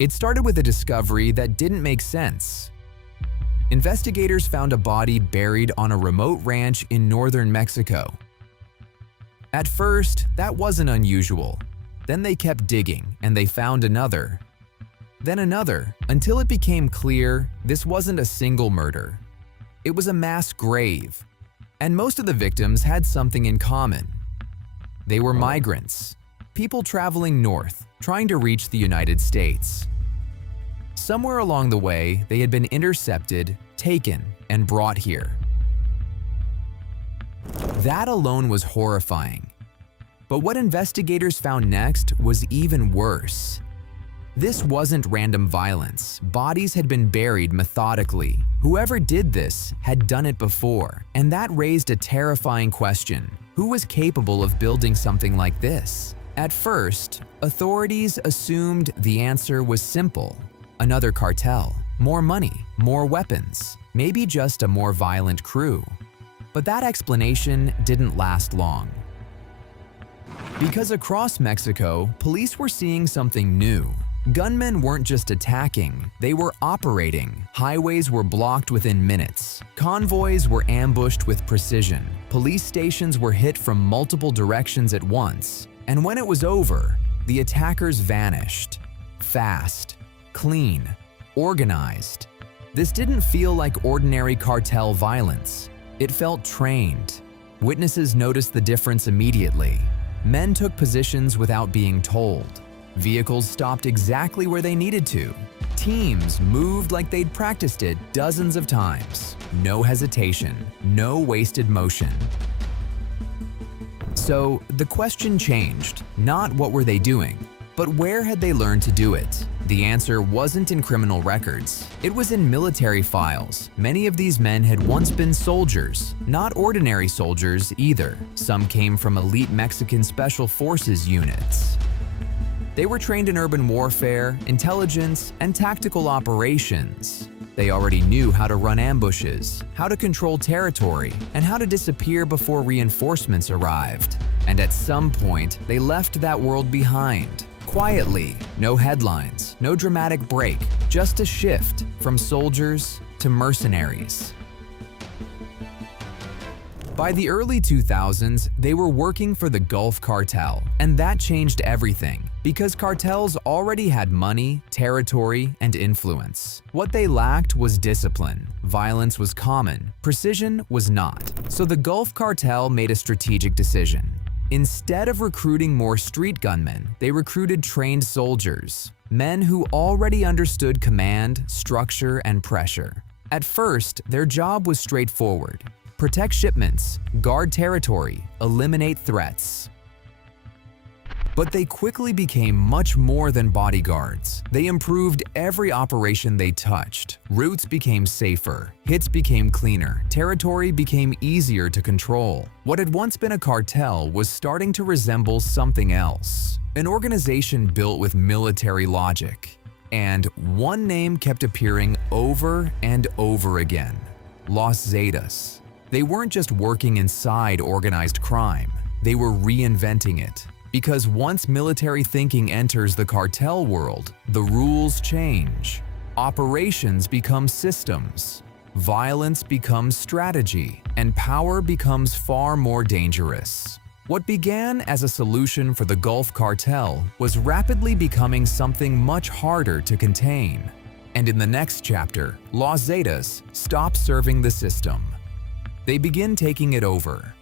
It started with a discovery that didn't make sense. Investigators found a body buried on a remote ranch in northern Mexico. At first, that wasn't unusual. Then they kept digging and they found another. Then another, until it became clear this wasn't a single murder. It was a mass grave. And most of the victims had something in common. They were migrants, people traveling north, trying to reach the United States. Somewhere along the way, they had been intercepted, taken, and brought here. That alone was horrifying. But what investigators found next was even worse. This wasn't random violence. Bodies had been buried methodically. Whoever did this had done it before, and that raised a terrifying question. Who was capable of building something like this? At first, authorities assumed the answer was simple. Another cartel, more money, more weapons, maybe just a more violent crew. But that explanation didn't last long. Because across Mexico, police were seeing something new. Gunmen weren't just attacking, they were operating. Highways were blocked within minutes. Convoys were ambushed with precision. Police stations were hit from multiple directions at once. And when it was over, the attackers vanished. Fast, clean, organized. This didn't feel like ordinary cartel violence. It felt trained. Witnesses noticed the difference immediately. Men took positions without being told. Vehicles stopped exactly where they needed to. Teams moved like they'd practiced it dozens of times. No hesitation, no wasted motion. So the question changed. Not what were they doing, but where had they learned to do it? The answer wasn't in criminal records. It was in military files. Many of these men had once been soldiers, not ordinary soldiers either. Some came from elite Mexican special forces units. They were trained in urban warfare, intelligence, and tactical operations. They already knew how to run ambushes, how to control territory, and how to disappear before reinforcements arrived. And at some point, they left that world behind. Quietly, no headlines, no dramatic break, just a shift from soldiers to mercenaries. By the early 2000s, they were working for the Gulf Cartel, and that changed everything because cartels already had money, territory, and influence. What they lacked was discipline. Violence was common, precision was not. So the Gulf Cartel made a strategic decision. Instead of recruiting more street gunmen, they recruited trained soldiers, men who already understood command, structure, and pressure. At first, their job was straightforward. Protect shipments, guard territory, eliminate threats. But they quickly became much more than bodyguards. They improved every operation they touched. Routes became safer, hits became cleaner, territory became easier to control. What had once been a cartel was starting to resemble something else. An organization built with military logic. And one name kept appearing over and over again: Los Zetas. They weren't just working inside organized crime, they were reinventing it. Because once military thinking enters the cartel world, the rules change. Operations become systems, violence becomes strategy, and power becomes far more dangerous. What began as a solution for the Gulf Cartel was rapidly becoming something much harder to contain. And in the next chapter, Los Zetas stop serving the system. They begin taking it over.